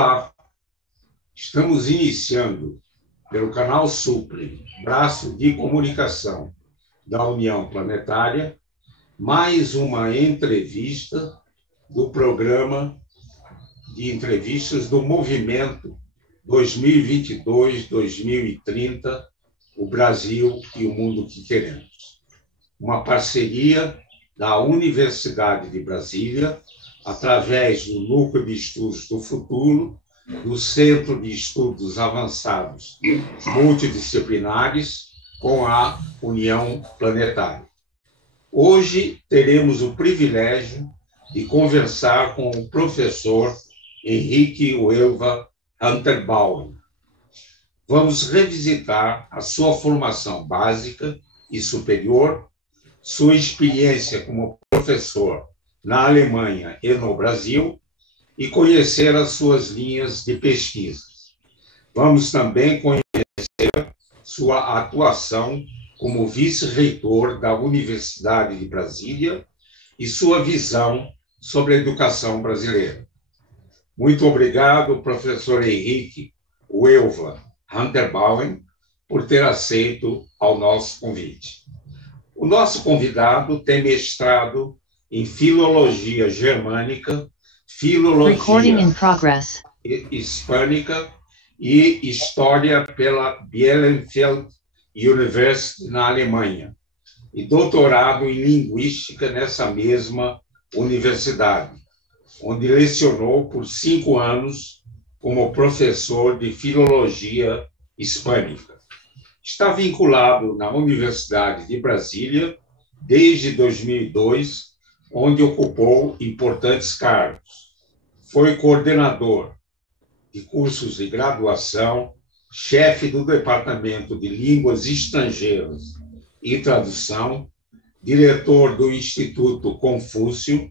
Olá, estamos iniciando pelo canal Supre, braço de comunicação da União Planetária, mais uma entrevista do programa de entrevistas do Movimento 2022-2030, o Brasil e o Mundo que Queremos. Uma parceria da Universidade de Brasília, através do Núcleo de Estudos do Futuro, do Centro de Estudos Avançados Multidisciplinares, com a União Planetária. Hoje teremos o privilégio de conversar com o professor Henrique Uelva Hunterbauen. Vamos revisitar a sua formação básica e superior, sua experiência como professor na Alemanha e no Brasil e conhecer as suas linhas de pesquisa. Vamos também conhecer sua atuação como vice-reitor da Universidade de Brasília e sua visão sobre a educação brasileira. Muito obrigado, professor Henrique Uelva Hunterbauen, por ter aceito ao nosso convite. O nosso convidado tem mestrado em Filologia Germânica, Filologia Hispânica e História pela Bielefeld University, na Alemanha, e doutorado em Linguística nessa mesma universidade, onde lecionou por 5 anos como professor de Filologia Hispânica. Está vinculado na Universidade de Brasília desde 2002, onde ocupou importantes cargos. Foi coordenador de cursos de graduação, chefe do Departamento de Línguas Estrangeiras e Tradução, diretor do Instituto Confúcio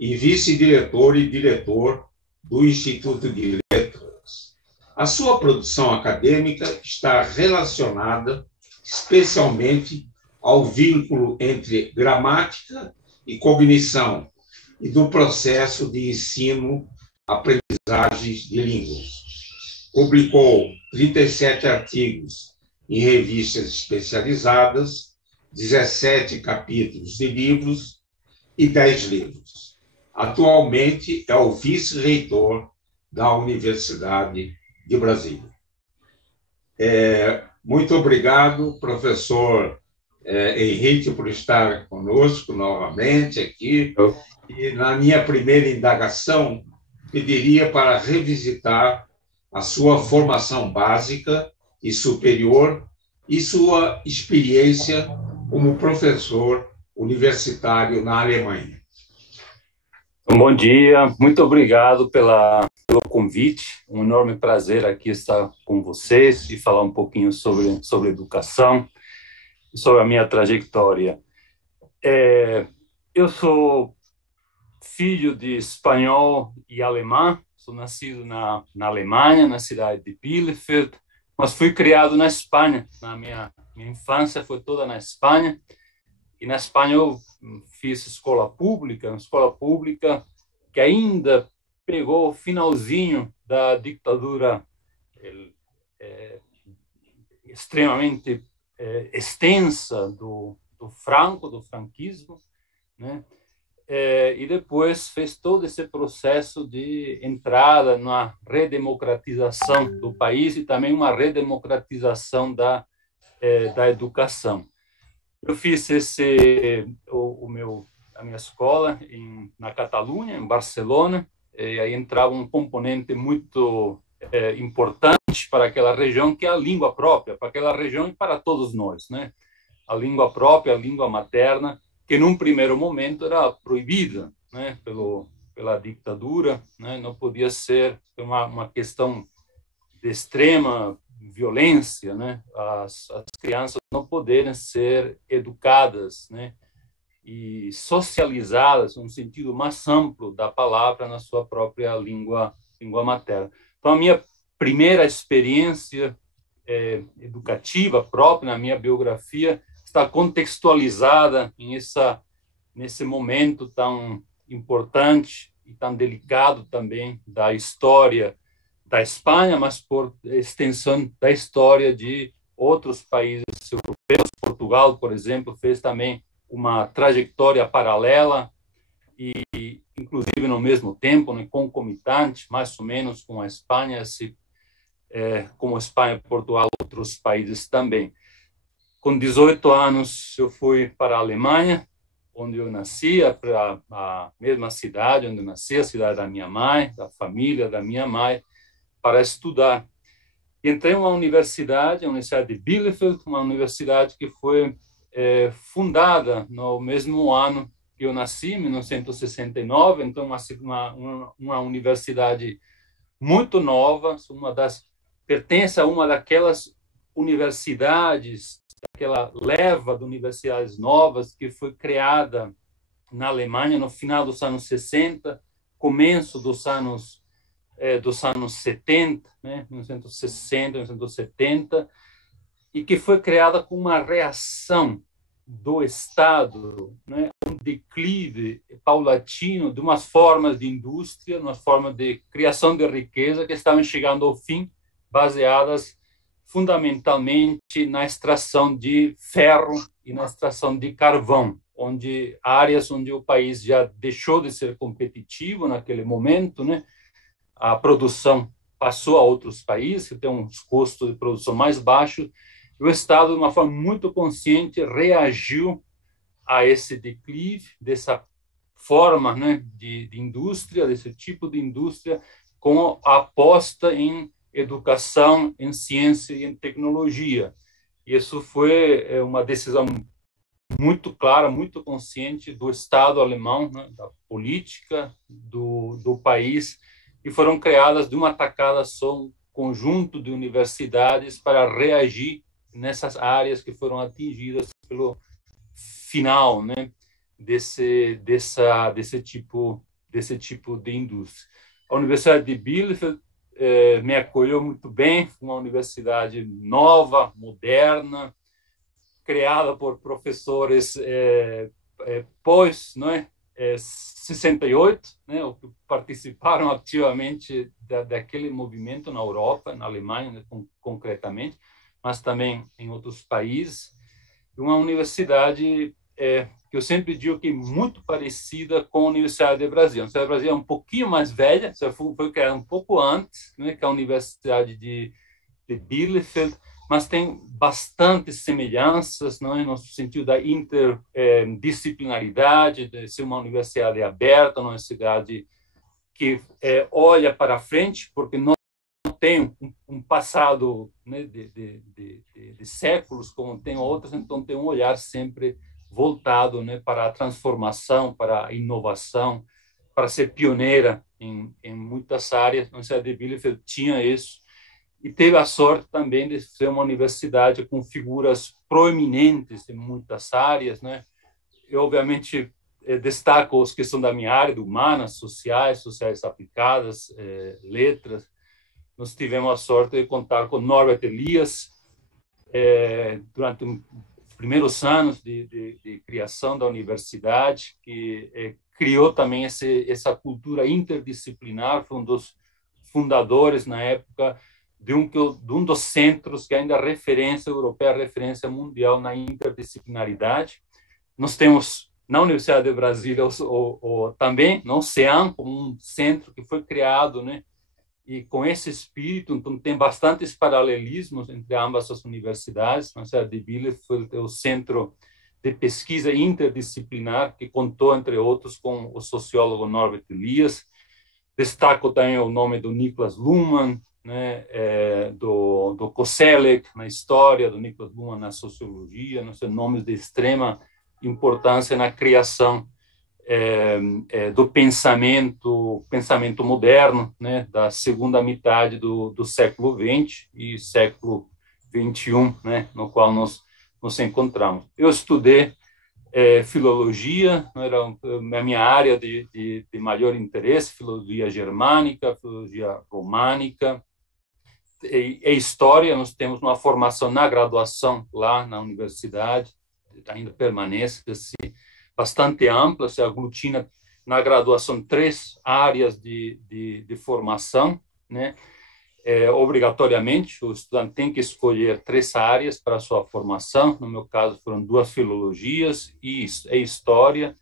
e vice-diretor e diretor do Instituto de Letras. A sua produção acadêmica está relacionada especialmente ao vínculo entre gramática e cognição e do processo de ensino-aprendizagens de línguas. Publicou 37 artigos em revistas especializadas, 17 capítulos de livros e 10 livros. Atualmente é o vice-reitor da Universidade de Brasília. Muito obrigado, professor Henrique, por estar conosco novamente aqui. E na minha primeira indagação, pediria para revisitar a sua formação básica e superior e sua experiência como professor universitário na Alemanha. Bom dia, muito obrigado pelo convite. Um enorme prazer aqui estar com vocês e falar um pouquinho sobre educação, sobre a minha trajetória. Eu sou filho de espanhol e alemão, sou nascido na Alemanha, na cidade de Bielefeld, mas fui criado na Espanha. Minha infância foi toda na Espanha, e na Espanha eu fiz escola pública que ainda pegou o finalzinho da ditadura extremamente extensa do Franco, do franquismo, né? E depois fez todo esse processo de entrada na redemocratização do país e também uma redemocratização da educação. Eu fiz a minha escola na Catalunha, em Barcelona, e aí entrava um componente muito importante para aquela região, que é a língua própria, para aquela região e para todos nós, né? A língua própria, a língua materna, que num primeiro momento era proibida, né, pela ditadura, né? Não podia ser uma questão de extrema violência, né? As crianças não poderem ser educadas, né, e socializadas no sentido mais amplo da palavra na sua própria língua materna. Então, a minha primeira experiência educativa própria, na minha biografia, está contextualizada nesse momento tão importante e tão delicado também da história da Espanha, mas por extensão da história de outros países europeus. Portugal, por exemplo, fez também uma trajetória paralela e, inclusive, no mesmo tempo, né, concomitante, mais ou menos, com a Espanha, como Espanha, Portugal, outros países também. Com 18 anos, eu fui para a Alemanha, onde eu nasci, para a mesma cidade onde eu nasci, a cidade da minha mãe, da família da minha mãe, para estudar. Entrei em uma universidade, a Universidade de Bielefeld, uma universidade que foi fundada no mesmo ano que eu nasci, em 1969, então uma universidade muito nova, pertence a uma daquelas universidades, aquela leva de universidades novas que foi criada na Alemanha no final dos anos 60, começo dos anos 70, né, 1960, 1970, e que foi criada com uma reação do Estado, né, um declive paulatino de umas formas de indústria, umas formas de criação de riqueza que estavam chegando ao fim, baseadas fundamentalmente na extração de ferro e na extração de carvão, áreas onde o país já deixou de ser competitivo naquele momento, né? A produção passou a outros países que têm uns custos de produção mais baixos, e o Estado, de uma forma muito consciente, reagiu a esse declive, dessa forma, né, de indústria, desse tipo de indústria, com a aposta em educação, em ciência e em tecnologia. Isso foi uma decisão muito clara, muito consciente do Estado alemão, né, da política do país, e foram criadas de uma tacada só um conjunto de universidades para reagir nessas áreas que foram atingidas pelo final, né, desse tipo de indústria. A Universidade de Bielefeld me acolheu muito bem, uma universidade nova, moderna, criada por professores pós, né, 68, né, que participaram ativamente daquele movimento na Europa, na Alemanha, né, concretamente, mas também em outros países. Uma universidade que eu sempre digo que é muito parecida com a Universidade do Brasil. A Universidade do Brasil é um pouquinho mais velha, foi criada um pouco antes, né, que a Universidade de Bielefeld, mas tem bastantes semelhanças, não é, no sentido da interdisciplinaridade, de ser uma universidade aberta, uma universidade que olha para frente, porque não tem um passado, né, de séculos como tem outras, então tem um olhar sempre voltado, né, para a transformação, para a inovação, para ser pioneira em muitas áreas. A Universidade de Bielefeld tinha isso, e teve a sorte também de ser uma universidade com figuras proeminentes em muitas áreas, né? Eu, obviamente, destaco os que são da minha área, de humanas, sociais aplicadas, letras. Nós tivemos a sorte de contar com Norbert Elias durante os primeiros anos de criação da universidade, que criou também essa cultura interdisciplinar, foi um dos fundadores, na época, de um dos centros que ainda é referência europeia, referência mundial na interdisciplinaridade. Nós temos, na Universidade de Brasília, também, no CEAM, como um centro que foi criado, né, e com esse espírito, então tem bastantes paralelismos entre ambas as universidades. A Universidade de Bielefeld foi o centro de pesquisa interdisciplinar, que contou, entre outros, com o sociólogo Norbert Elias. Destaco também o nome do Niklas Luhmann, né, do Koselleck na história, do Niklas Luhmann na sociologia, não sei, nomes de extrema importância na criação do pensamento moderno, né, da segunda metade do século XX e século XXI, né, no qual nós nos encontramos. Eu estudei filologia, era a minha área de maior interesse, filologia germânica, filologia românica, e história. Nós temos uma formação na graduação lá na universidade, ainda permanece assim, bastante ampla, se aglutina na graduação 3 áreas de formação, né? Obrigatoriamente, o estudante tem que escolher 3 áreas para a sua formação. No meu caso, foram 2 filologias e história.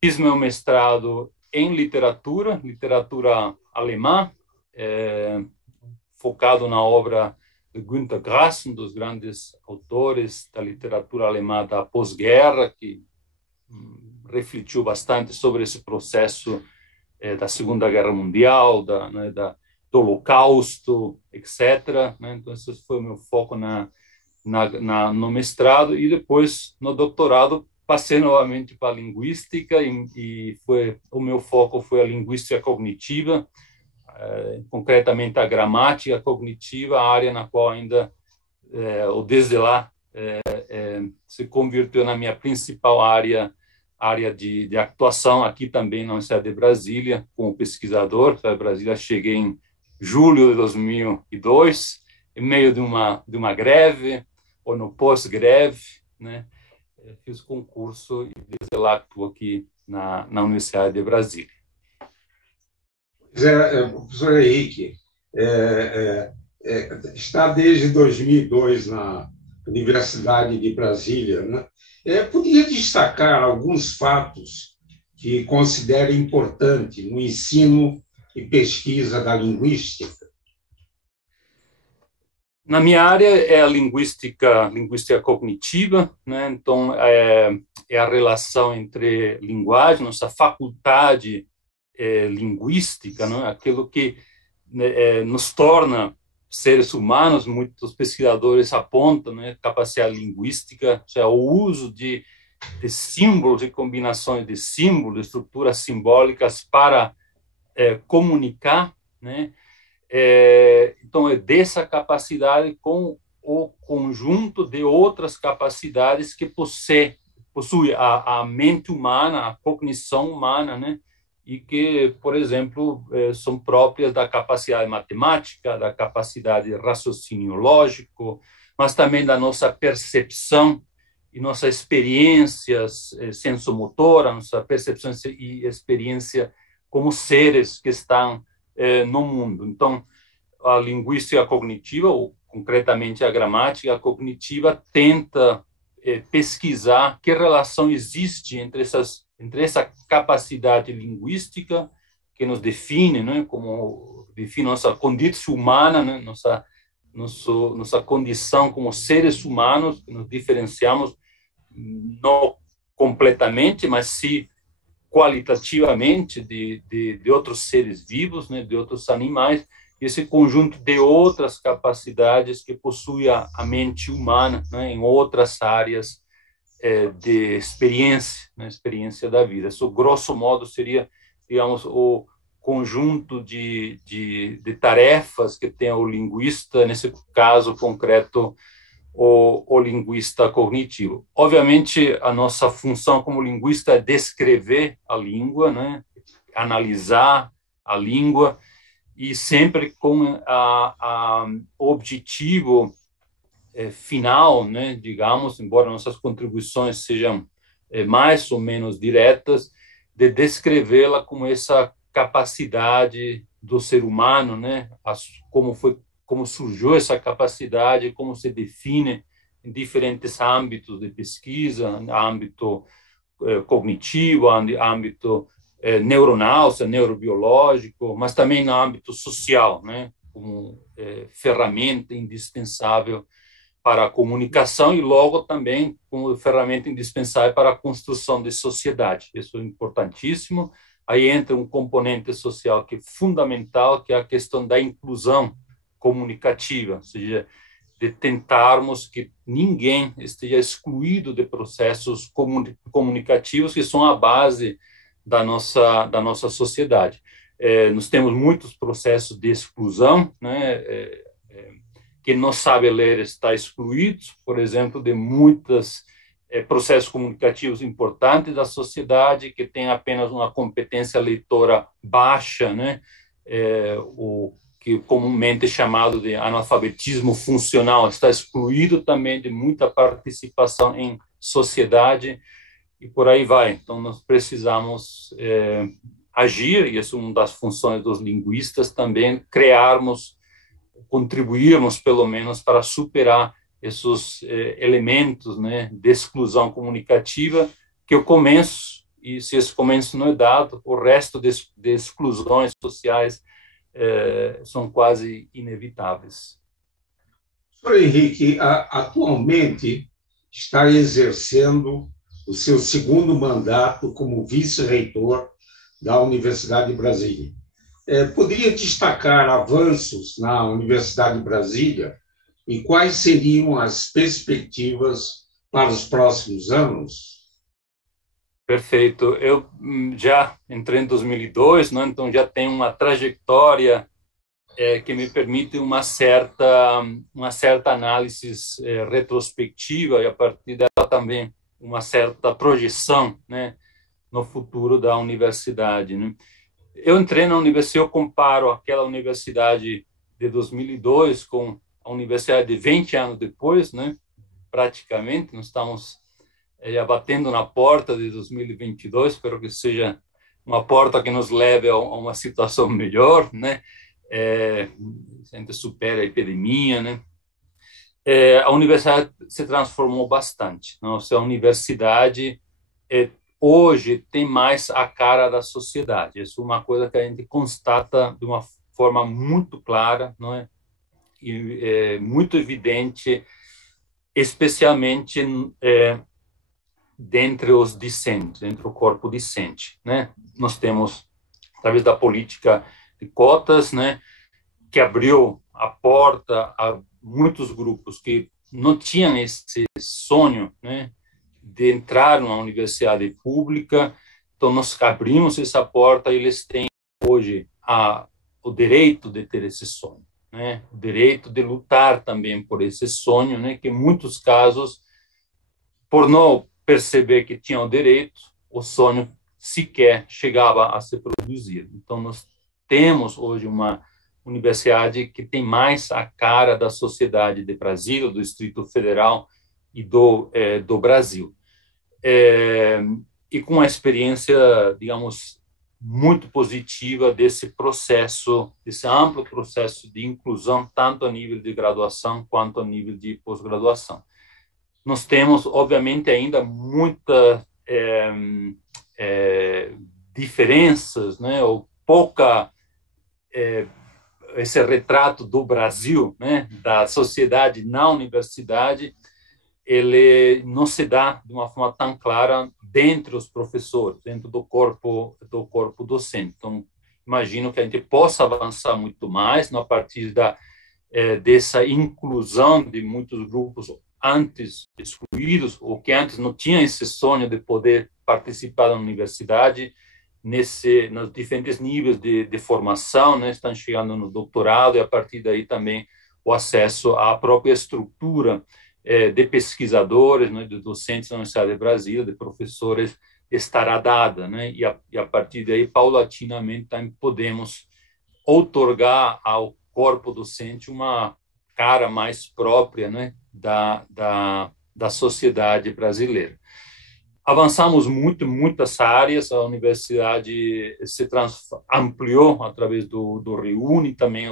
Fiz meu mestrado em literatura alemã, focado na obra de Günter Grass, um dos grandes autores da literatura alemã da pós-guerra, que refletiu bastante sobre esse processo da Segunda Guerra Mundial, do Holocausto, etc. Então, esse foi o meu foco no mestrado, e depois, no doutorado, passei novamente para a linguística, e o meu foco foi a linguística cognitiva, concretamente a gramática cognitiva, a área na qual ainda, ou desde lá, se converteu na minha principal área de atuação aqui também na Universidade de Brasília, como pesquisador. Na Brasília cheguei em julho de 2002, em meio de uma greve, ou no pós-greve, né? Fiz concurso e desde lá estou aqui na Universidade de Brasília. Professor Henrique, está desde 2002 na Universidade de Brasília, né? Poderia destacar alguns fatos que considera importante no ensino e pesquisa da linguística? Na minha área é a linguística cognitiva, né? Então é a relação entre linguagem, nossa faculdade linguística, né? Aquilo que nos torna seres humanos. Muitos pesquisadores apontam, né, capacidade linguística, ou seja, o uso de símbolos e combinações de símbolos, estruturas simbólicas para comunicar, né? Então, é dessa capacidade com o conjunto de outras capacidades que possui a mente humana, a cognição humana, né? E que, por exemplo, são próprias da capacidade matemática, da capacidade de raciocínio lógico, mas também da nossa percepção e nossa experiência sensomotora, nossa percepção e experiência como seres que estão no mundo. Então, a linguística cognitiva, ou concretamente a gramática cognitiva, tenta pesquisar que relação existe entre essa capacidade linguística que nos define, né, como define nossa condição humana, né, nossa condição como seres humanos, que nos diferenciamos não completamente, mas sim qualitativamente de outros seres vivos, né, de outros animais, esse conjunto de outras capacidades que possui a mente humana, né, em outras áreas de experiência, né, experiência da vida. Isso, grosso modo, seria, digamos, o conjunto de tarefas que tem o linguista, nesse caso concreto, o linguista cognitivo. Obviamente, a nossa função como linguista é descrever a língua, né, analisar a língua, e sempre com o objetivo final, né, digamos, embora nossas contribuições sejam mais ou menos diretas, de descrevê-la como essa capacidade do ser humano, né, como surgiu essa capacidade, como se define em diferentes âmbitos de pesquisa, âmbito cognitivo, âmbito neuronal, neurobiológico, mas também no âmbito social, né, como ferramenta indispensável para a comunicação, e logo também como ferramenta indispensável para a construção de sociedade. Isso é importantíssimo. Aí entra um componente social que é fundamental, que é a questão da inclusão comunicativa, ou seja, de tentarmos que ninguém esteja excluído de processos comunicativos que são a base da nossa sociedade. Nós temos muitos processos de exclusão, né? Quem não sabe ler está excluído, por exemplo, de muitos processos comunicativos importantes da sociedade, que tem apenas uma competência leitora baixa, né? O que comumente é chamado de analfabetismo funcional, está excluído também de muita participação em sociedade, e por aí vai. Então, nós precisamos agir, e isso é uma das funções dos linguistas também, criarmos contribuirmos, pelo menos, para superar esses elementos, né, de exclusão comunicativa, que eu começo, e se esse começo não é dado, o resto de exclusões sociais são quase inevitáveis. Senhor Henrique, atualmente está exercendo o seu segundo mandato como vice-reitor da Universidade de Brasília. Poderia destacar avanços na Universidade de Brasília e quais seriam as perspectivas para os próximos anos? Perfeito. Eu já entrei em 2002, né? Então já tenho uma trajetória que me permite uma certa análise retrospectiva e, a partir dela, também uma certa projeção, né, no futuro da universidade, né? Eu entrei na universidade, eu comparo aquela universidade de 2002 com a universidade de 20 anos depois, né? Praticamente, nós estamos já batendo na porta de 2022, espero que seja uma porta que nos leve a uma situação melhor, né? A gente supera a epidemia, né? A universidade se transformou bastante. Nossa universidade hoje tem mais a cara da sociedade. Isso é uma coisa que a gente constata de uma forma muito clara, não é? E muito evidente, especialmente dentre os discentes, dentro do corpo discente, né? Nós temos, através da política de cotas, né, que abriu a porta a muitos grupos que não tinham esse sonho, né, de entrar numa universidade pública. Então nós abrimos essa porta e eles têm hoje o direito de ter esse sonho, né, o direito de lutar também por esse sonho, né, que em muitos casos, por não perceber que tinham direito, o sonho sequer chegava a ser produzido. Então nós temos hoje uma universidade que tem mais a cara da sociedade de Brasília, do Distrito Federal e do Brasil. E com uma experiência, digamos, muito positiva desse processo, desse amplo processo de inclusão, tanto a nível de graduação quanto a nível de pós-graduação. Nós temos, obviamente, ainda muitas diferenças, né, ou pouca esse retrato do Brasil, né, da sociedade na universidade, ele não se dá de uma forma tão clara dentro dos professores, dentro do corpo docente. Então, imagino que a gente possa avançar muito mais a partir dessa inclusão de muitos grupos antes excluídos, ou que antes não tinham esse sonho de poder participar da universidade, nos diferentes níveis de formação, né? Estão chegando no doutorado, e a partir daí também o acesso à própria estrutura de pesquisadores, né, de docentes da Universidade de Brasília, de professores, estará dada, né? E a partir daí, paulatinamente, também podemos outorgar ao corpo docente uma cara mais própria, né, da sociedade brasileira. Avançamos muito, muitas áreas. A universidade se ampliou através do Reúne, também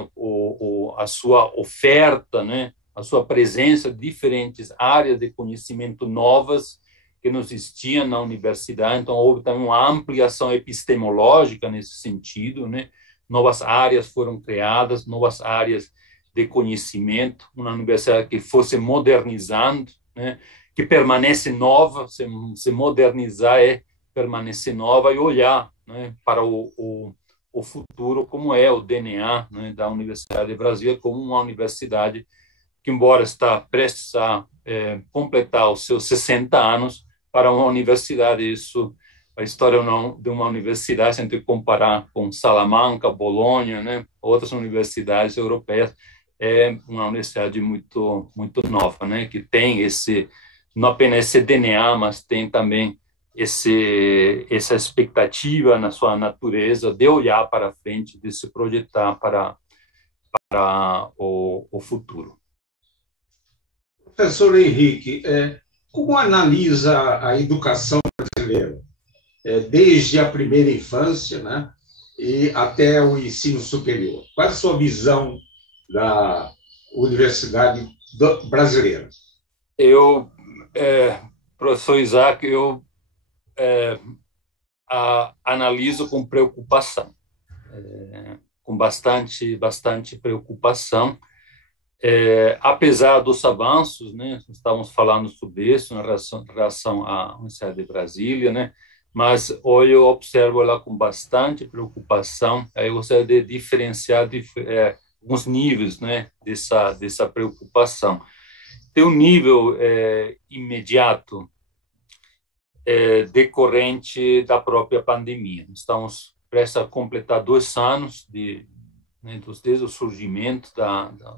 a sua oferta, né, a sua presença em diferentes áreas de conhecimento novas que não existiam na universidade. Então, houve também uma ampliação epistemológica nesse sentido, né? Novas áreas foram criadas, novas áreas de conhecimento, uma universidade que fosse modernizando, né? Que permanece nova, se modernizar é permanecer nova e olhar, né, para o futuro, como é o DNA, né, da Universidade de Brasília, como uma universidade que, embora está prestes a completar os seus 60 anos, para uma universidade, isso, a história de uma universidade, se a gente comparar com Salamanca, Bolonha, né, outras universidades europeias, é uma universidade muito, muito nova, né, que tem não apenas esse DNA, mas tem também essa expectativa na sua natureza de olhar para frente, de se projetar para o futuro. Professor Henrique, como analisa a educação brasileira, desde a primeira infância, né, e até o ensino superior? Qual é a sua visão da universidade brasileira? Eu, professor Isaac, analiso com preocupação, com bastante preocupação. Apesar dos avanços, né, estamos falando sobre isso na relação à Universidade de Brasília, né, mas hoje eu observo ela com bastante preocupação. Aí eu gostaria de diferenciar alguns níveis, né, dessa preocupação. Tem um nível imediato, decorrente da própria pandemia. Estamos prestes a completar 2 anos desde o surgimento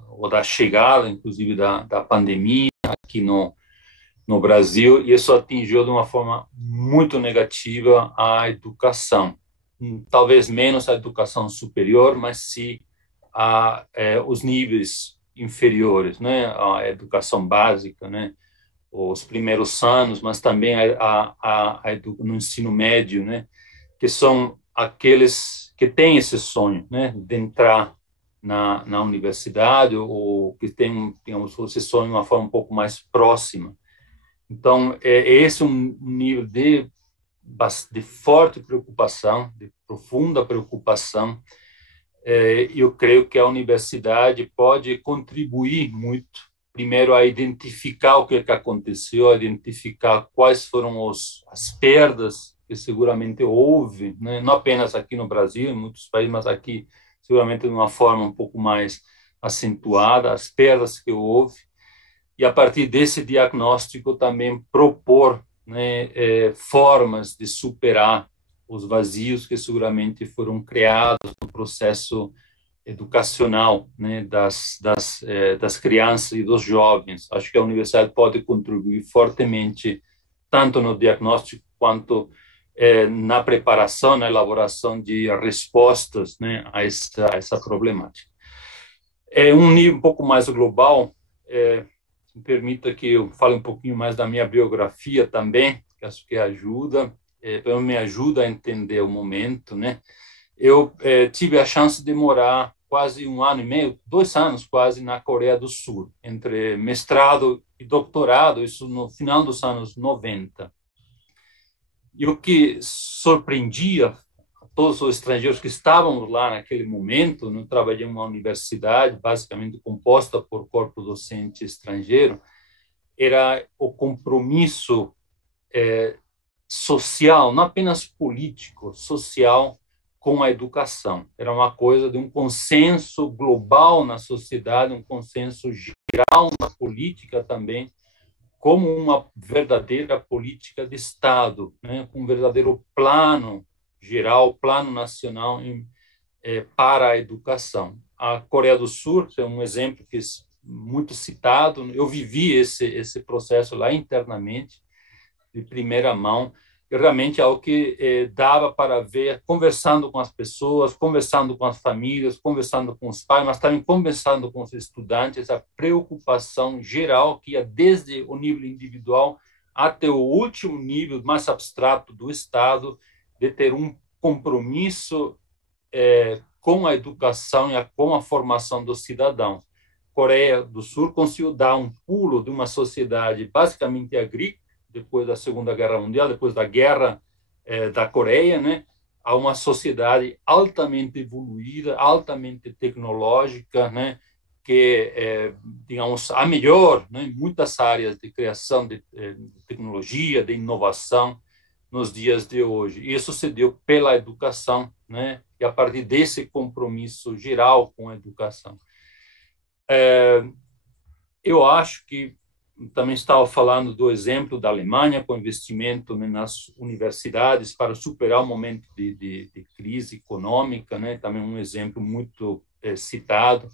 ou da chegada, inclusive, da pandemia aqui no Brasil, e isso atingiu de uma forma muito negativa a educação. Talvez menos a educação superior, mas sim os níveis inferiores, né? A educação básica, né? Os primeiros anos, mas também no ensino médio, né? Que são aqueles que têm esse sonho, né? De entrar na universidade, ou que têm, digamos, esse sonho de uma forma um pouco mais próxima. Então, esse um nível de forte preocupação, de profunda preocupação. Eu creio que a universidade pode contribuir muito, primeiro, a identificar o que aconteceu, a identificar quais foram as perdas que seguramente houve, né? Não apenas aqui no Brasil, em muitos países, mas aqui seguramente de uma forma um pouco mais acentuada, as perdas que houve, e a partir desse diagnóstico também propor, né, formas de superar os vazios que seguramente foram criados no processo educacional, né, das crianças e dos jovens. Acho que a universidade pode contribuir fortemente, tanto no diagnóstico quanto na preparação, na elaboração de respostas, né, a essa problemática. Um nível um pouco mais global. Me permita que eu fale um pouquinho mais da minha biografia também, que acho que ajuda, me ajuda a entender o momento, né? Eu tive a chance de morar quase 1 ano e meio, 2 anos quase, na Coreia do Sul, entre mestrado e doutorado, isso no final dos anos 90. E o que surpreendia todos os estrangeiros que estavam lá naquele momento, não trabalhei em uma universidade basicamente composta por corpo docente estrangeiro, era o compromisso social, não apenas político, social, com a educação. Era uma coisa de um consenso global na sociedade, um consenso geral na política também, como uma verdadeira política de Estado, né? Um verdadeiro plano geral, plano nacional para a educação. A Coreia do Sul é um exemplo que é muito citado. Eu vivi esse processo lá internamente, de primeira mão. E realmente é algo que dava para ver, conversando com as pessoas, conversando com as famílias, conversando com os pais, mas também conversando com os estudantes, a preocupação geral que ia desde o nível individual até o último nível mais abstrato do Estado, de ter um compromisso com a educação e com a formação dos cidadãos. Coreia do Sul conseguiu dar um pulo de uma sociedade basicamente agrícola, depois da Segunda Guerra Mundial, depois da Guerra da Coreia, né, a uma sociedade altamente evoluída, altamente tecnológica, né, que digamos, a melhor, né, em muitas áreas de criação de tecnologia, de inovação nos dias de hoje. Isso se deu pela educação, né, e a partir desse compromisso geral com a educação. Eu acho que também estava falando do exemplo da Alemanha, com investimento, né, nas universidades para superar o momento de crise econômica, né, também um exemplo muito citado,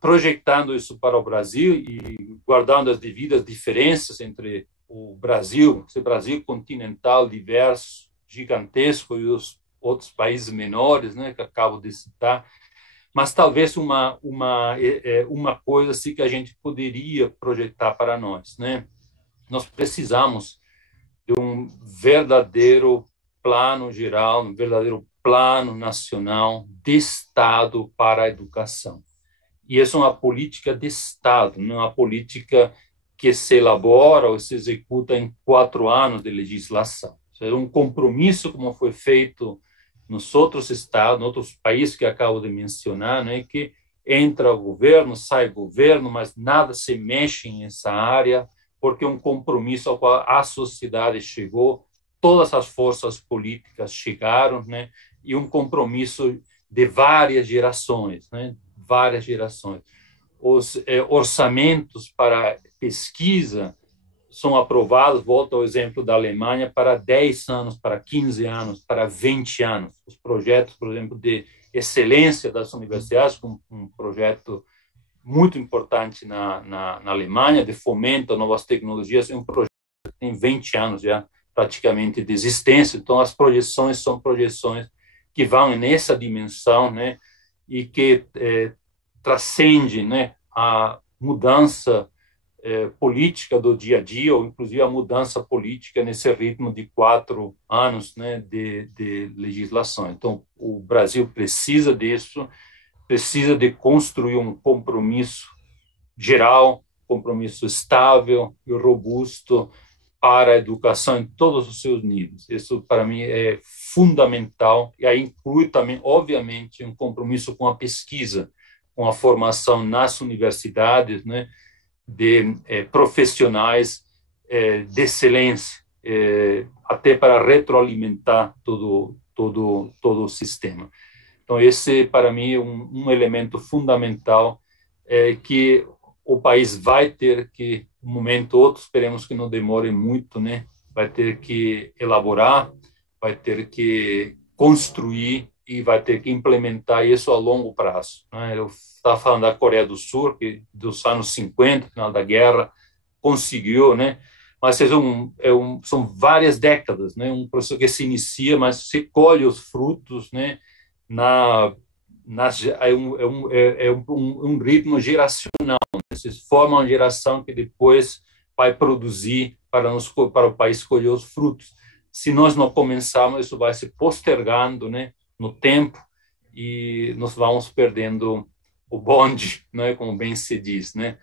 projetando isso para o Brasil e guardando as devidas diferenças entre o Brasil, esse Brasil continental, diverso, gigantesco, e os outros países menores, né, que acabo de citar. Mas talvez uma coisa assim que a gente poderia projetar para nós, né? Nós precisamos de um verdadeiro plano geral, um verdadeiro plano nacional de Estado para a educação. E isso é uma política de Estado, não é uma política que se elabora ou se executa em 4 anos de legislação. É um compromisso, como foi feito nos outros estados, nos outros países que acabo de mencionar, né, que entra o governo, sai o governo, mas nada se mexe nessa área, porque é um compromisso ao qual a sociedade chegou, todas as forças políticas chegaram, né, e um compromisso de várias gerações, né, várias gerações. Os orçamentos para pesquisa são aprovados, volto ao exemplo da Alemanha, para 10 anos, para 15 anos, para 20 anos. Os projetos, por exemplo, de excelência das universidades, um projeto muito importante na Alemanha, de fomento a novas tecnologias, é um projeto que tem 20 anos já, praticamente, de existência. Então, as projeções são projeções que vão nessa dimensão, né, e que transcende, né, a mudança política do dia a dia, ou inclusive a mudança política nesse ritmo de 4 anos, né, de legislação. Então, o Brasil precisa disso, precisa de construir um compromisso geral, compromisso estável e robusto para a educação em todos os seus níveis. Isso, para mim, é fundamental, e aí inclui também, obviamente, um compromisso com a pesquisa, com a formação nas universidades, né, de profissionais de excelência, até para retroalimentar todo o sistema. Então, esse, para mim, é um elemento fundamental que o país vai ter que, um momento ou outro, esperemos que não demore muito, né? Vai ter que elaborar, vai ter que construir e vai ter que implementar isso a longo prazo, né? Eu estava falando da Coreia do Sul, que dos anos 50, final da guerra, conseguiu, né? Mas são várias décadas, né? Um processo que se inicia, mas se colhe os frutos, né? Um ritmo geracional, né? Se forma uma geração que depois vai produzir para o país colher os frutos. Se nós não começarmos, isso vai se postergando, né, no tempo, e nós vamos perdendo o bonde, né, como bem se diz, né?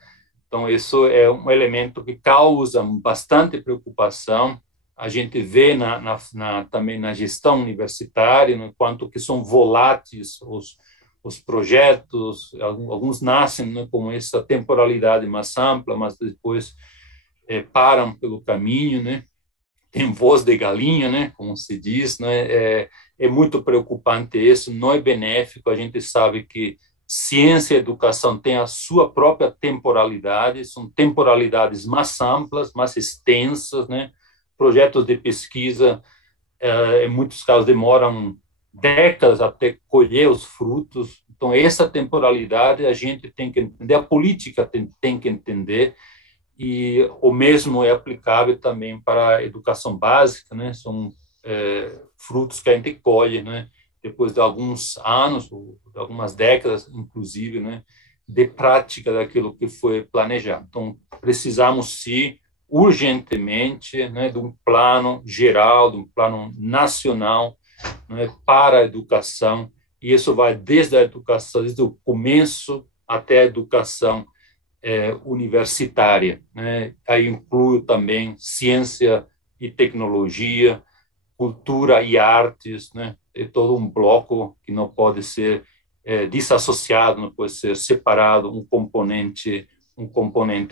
Então, isso é um elemento que causa bastante preocupação. A gente vê também na gestão universitária, no quanto que são voláteis os projetos. Alguns nascem, né, com essa temporalidade mais ampla, mas depois param pelo caminho, né? Tem voz de galinha, né, como se diz, né? É muito preocupante isso, não é benéfico. A gente sabe que ciência e educação têm a sua própria temporalidade, são temporalidades mais amplas, mais extensas, né? Projetos de pesquisa, em muitos casos, demoram décadas até colher os frutos. Então, essa temporalidade a gente tem que entender, a política tem que entender, e o mesmo é aplicável também para a educação básica, né? São frutos que a gente colhe, né, depois de alguns anos, ou de algumas décadas, inclusive, né, de prática daquilo que foi planejado. Então, precisamos, sim, urgentemente, né, de um plano geral, de um plano nacional, né, para a educação, e isso vai desde a educação, desde o começo até a educação universitária, né? Aí inclui também ciência e tecnologia, cultura e artes, né? É todo um bloco que não pode ser desassociado, não pode ser separado um componente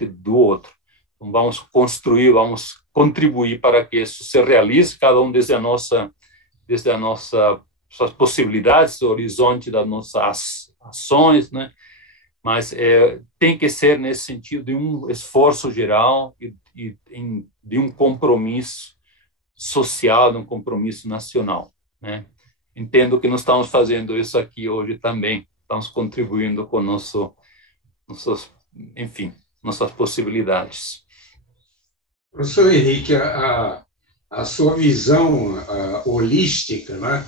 do outro. Então, vamos construir, vamos contribuir para que isso se realize, cada um desde a nossa suas possibilidades, o horizonte das nossas ações, né? Mas tem que ser nesse sentido de um esforço geral e de um compromisso social, de um compromisso nacional, né? Entendo que nós estamos fazendo isso aqui hoje também, estamos contribuindo com enfim, nossas possibilidades. Professor Henrique, a sua visão holística, né?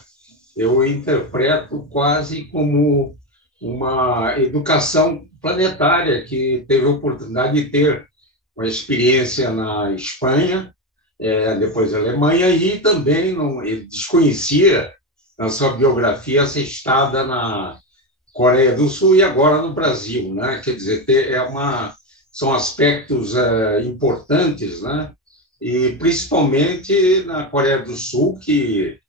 Eu interpreto quase como uma educação planetária, que teve a oportunidade de ter uma experiência na Espanha, depois a Alemanha, e também ele desconhecia na sua biografia essa estada Coreia do Sul e agora no Brasil, né? Quer dizer, são aspectos importantes, né? E principalmente na Coreia do Sul, que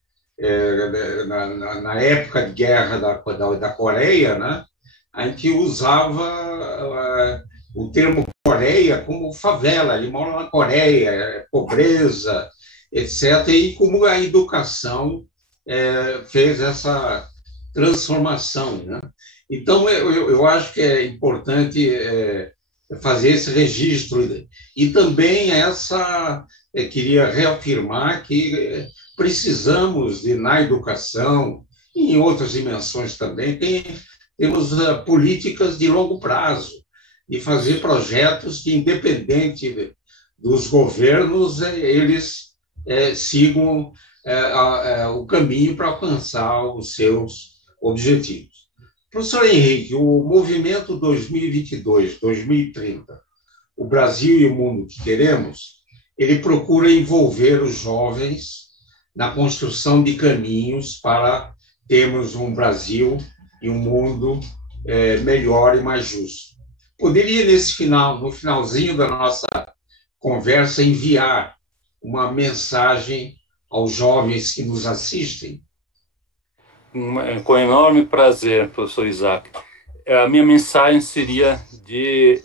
na época de guerra da Coreia, né? A gente usava o termo Coreia como favela, ele mora na Coreia, pobreza, etc. E como a educação fez essa transformação, né? Então, eu acho que é importante fazer esse registro e também queria reafirmar que precisamos na educação e em outras dimensões também temos políticas de longo prazo e fazer projetos que, independente dos governos, eles sigam o caminho para alcançar os seus objetivos. Professor Henrique, o movimento 2022-2030, o Brasil e o mundo que queremos, ele procura envolver os jovens na construção de caminhos para termos um Brasil e um mundo melhor e mais justo. Poderia, no finalzinho da nossa conversa, enviar uma mensagem aos jovens que nos assistem? Com enorme prazer, professor Isaac. A minha mensagem seria de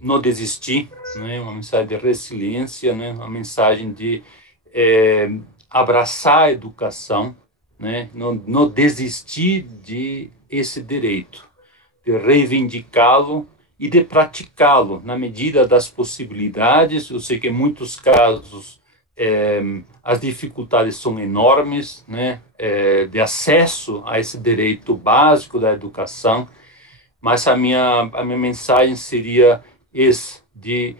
não desistir, né? Uma mensagem de resiliência, né? Uma mensagem de abraçar a educação, né? Não desistir de esse direito, de reivindicá-lo e de praticá-lo na medida das possibilidades. Eu sei que em muitos casos as dificuldades são enormes, né, de acesso a esse direito básico da educação, mas a minha mensagem seria esse, de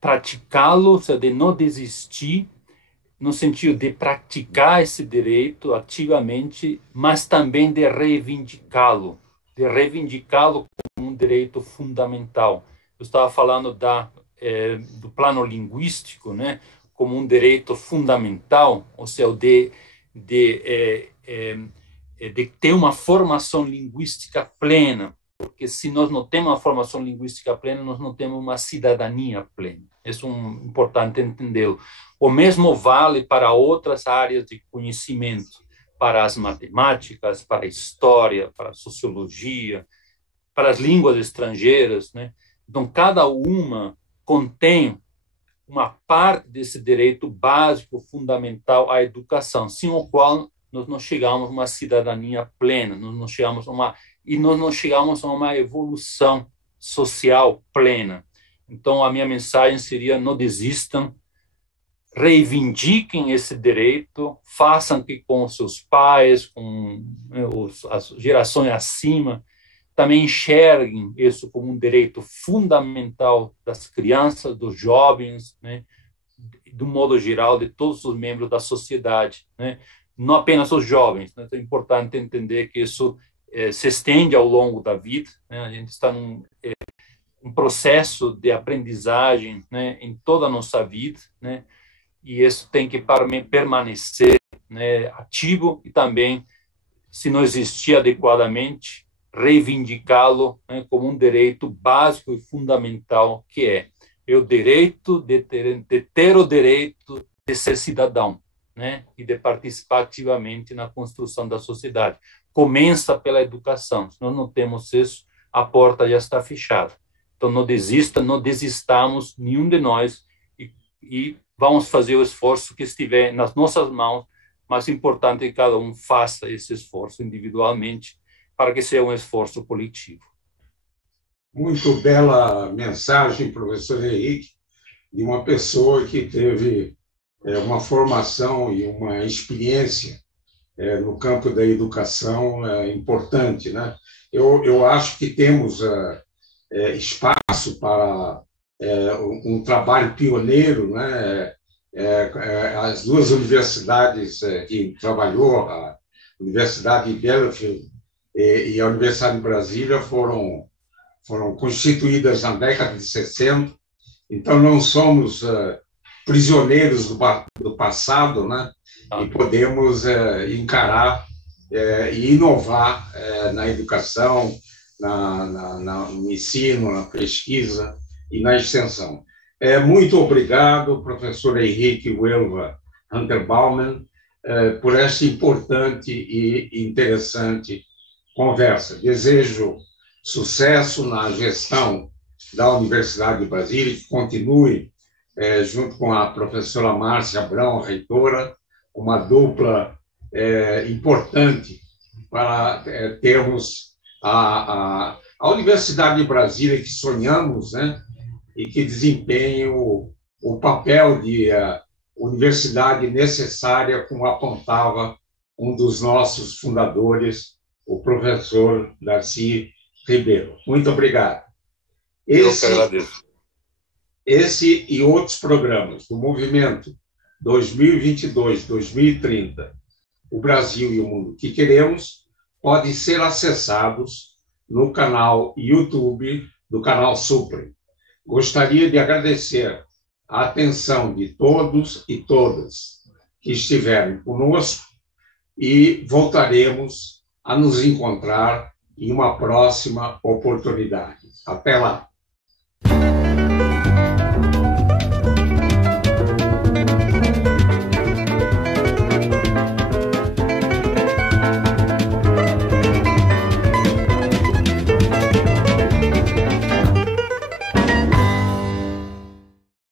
praticá-lo, de não desistir, no sentido de praticar esse direito ativamente, mas também de reivindicá-lo como um direito fundamental. Eu estava falando do plano linguístico, né, como um direito fundamental, ou seja, de ter uma formação linguística plena, porque se nós não temos uma formação linguística plena, nós não temos uma cidadania plena. Isso é importante entender. O mesmo vale para outras áreas de conhecimento, para as matemáticas, para a história, para a sociologia, para as línguas estrangeiras, né? Então, cada uma contém uma parte desse direito básico, fundamental à educação, sem o qual nós não chegamos a uma cidadania plena, nós não chegamos a uma evolução social plena. Então, a minha mensagem seria: não desistam, reivindiquem esse direito, façam que com seus pais, com as gerações acima, também enxerguem isso como um direito fundamental das crianças, dos jovens, né, do modo geral, de todos os membros da sociedade, né, não apenas os jovens. Né, é importante entender que isso se estende ao longo da vida, né, a gente está num processo de aprendizagem, né, em toda a nossa vida, né, e isso tem que permanecer, né, ativo e também, se não existir adequadamente, reivindicá-lo, né, como um direito básico e fundamental que é o direito de ter o direito de ser cidadão, né, e de participar ativamente na construção da sociedade. Começa pela educação. Se nós não temos isso, a porta já está fechada. Então, não desistamos, nenhum de nós, e vamos fazer o esforço que estiver nas nossas mãos, mas é importante que cada um faça esse esforço individualmente, para que seja um esforço coletivo. Muito bela mensagem, professor Henrique, de uma pessoa que teve uma formação e uma experiência no campo da educação importante, né? Eu acho que temos espaço para um trabalho pioneiro, né? As duas universidades que trabalhou, a Universidade de Bielefeld e a Universidade de Brasília, foram constituídas na década de 60, então não somos prisioneiros do passado, né? E podemos encarar e inovar na educação, no ensino, na pesquisa e na extensão. Muito obrigado, professor Henrique Huelva Hunter-Baumann, por esta importante e interessante conversa. Desejo sucesso na gestão da Universidade de Brasília, que continue, junto com a professora Márcia Abrão, reitora, uma dupla importante para termos a Universidade de Brasília que sonhamos, né, e que desempenhe o papel de universidade necessária, como apontava um dos nossos fundadores, o professor Darcy Ribeiro. Muito obrigado. Eu que agradeço. Esse e outros programas do Movimento 2022-2030, o Brasil e o Mundo que Queremos, podem ser acessados no canal YouTube do canal Suprem. Gostaria de agradecer a atenção de todos e todas que estiverem conosco e voltaremos a nos encontrar em uma próxima oportunidade. Até lá!